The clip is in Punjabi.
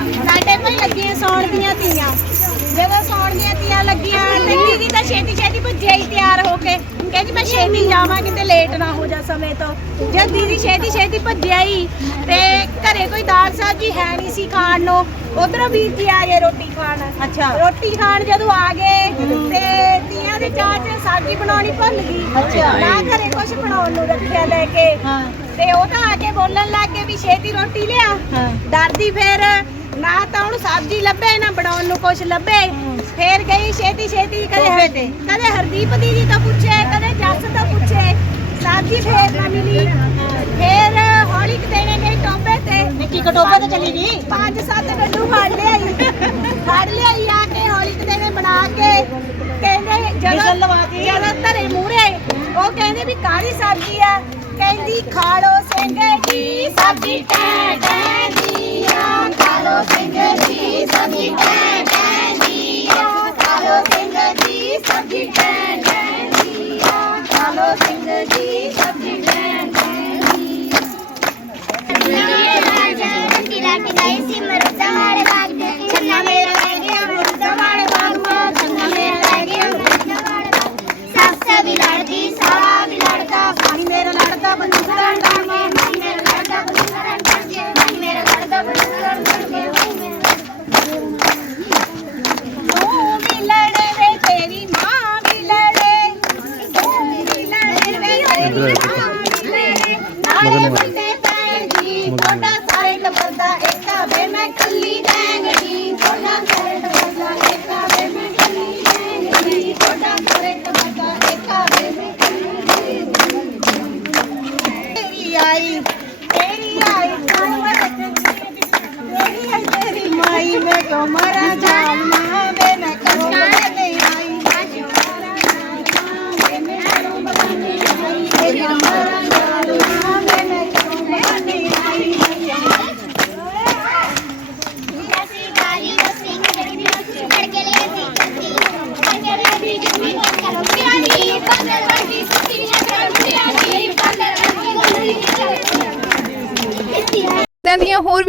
ਸਾਡੇ ਭਾਈ ਲੱਗੀਆਂ ਸੌਣ ਦੀਆਂ ਤੀਆਂ। ਜਦੋਂ ਸੌਣ ਦੀਆਂ ਤੀਆਂ ਲੱਗੀਆਂ ਤੇ ਦੀਦੀ ਤਾਂ ਛੇਤੀ ਛੇਤੀ ਭੱਜਿਆ ਹੀ ਤਿਆਰ ਹੋ ਕੇ। ਕਹਿੰਦੀ ਮੈਂ ਛੇਤੀ ਜਾਵਾਂ ਕਿਤੇ ਲੇਟ ਨਾ ਹੋ ਜਾ ਸਮੇਂ ਤੋਂ। ਜਦ ਦੀਦੀ ਛੇਤੀ ਛੇਤੀ ਭੱਜਿਆ ਹੀ ਤੇ ਘਰੇ ਕੋਈ ਦਾਲ ਸਬਜ਼ੀ ਹੈ ਨਹੀਂ ਸੀ ਖਾਣ ਨੂੰ। ਉਧਰੋਂ ਵੀਰ ਜੀ ਆ ਗਏ ਰੋਟੀ ਖਾਣ। ਅੱਛਾ। ਰੋਟੀ ਖਾਣ ਜਦੋਂ ਆ ਗਏ ਤੇ ਤੀਆਂ ਦੇ ਚਾਹ ਚ ਸਬਜ਼ੀ ਬਣਾਉਣੀ ਭੁੱਲ ਗਈ। ਅੱਛਾ। ਨਾ ਘਰੇ ਕੁਝ ਬਣਾਉਣ ਨੂੰ ਰੱਖਿਆ ਲੈ ਕੇ। ਤੇ ਉਹ ਤਾਂ ਆ ਕੇ ਬੋਲਣ ਲੱਗ ਗਏ ਵੀ ਛੇਤੀ ਰੋਟੀ ਲਿਆ। ਡਰਦੀ ਫਿਰ ਨਾ ਤਾਂ ਉਹਨੂੰ ਸਬਜ਼ੀ ਲੱਭੇ ਨਾ ਬਣਾਉਣ ਨੂੰ ਕੁਝ ਲੱਭੇ। ਫੇਰ ਗਈ ਛੇਤੀ ਛੇਤੀ ਕਦੇ। ਕਦੇ ਹਰਦੀਪ ਦੀਦੀ ਤੋਂ ਪੁੱਛੇ ਕਦੇ ਜੱਸ ਤੋਂ ਪੁੱਛੇ। ਸਬਜ਼ੀ ਫੇਰ ਨਾ ਮਿਲੀ। ਫੇਰ ਹੌਲੀ ਕੁ ਦੇਣੇ ਗਈ ਟੋਬੇ ਤੇ। ਨਿੱਕੀ ਕਟੋਬੇ ਤੇ ਚਲੀ ਗਈ? ਪੰਜ ਸੱਤ ਡੱਡੂ ਫੜ ਲਿਆਈ। ਫੜ ਲਿਆਈ ਆ ਕੇ ਹੌਲੀ ਕੁ ਦੇਣੇ ਬਣਾ ਕੇ। ਕਹਿੰਦੇ ਜਦੋਂ ਲਵਾਤੀ। ਜਦੋਂ ਧਰੇ ਮੂਰੇ ਉਹ ਕਹਿੰਦੇ ਵੀ ਕਾਹਦੀ ਸਬਜ਼ੀ ਆ? ਕਹਿੰਦੀ ਖਾ ਲੋ ਸਿੰਘ ਦੀ ਸਬਜ਼ੀ ਟੈ ਖਾ ਲੋ ਤੇਰੀ ਮਾਂ ਵੀ ਸਾਰੇ ਟੱਬਰ ਦਾ ਏਕਾ ਵੇ ਮੈਂ ਕੱਲੀ ਡੈਂਗੜੀ ਤੁਹਾਡਾ ਸਾਰੇ ਟੱਬਰ ਦਾ ਏਕਾ ਵੇ ਮੈਂ ਕੱਲੀ ਡੈਂਗੜੀ ਤੁਹਾਡਾ ਸਾਰੇ ਟੱਬਰ ਦਾ ਏਕਾ ਵੇ ਮੈਂ ਕੱਲੀ ਤੇਰੀ ਆਈ ਤੇਰੀ ਆਈ ਤੇਰੀ ਆਈ, ਤੇਰੀ ਮਾਈ, ਮੈਂ ਕਿਉਂ ਮਰਾਂ ਜਾਲਮਾ ਵੇ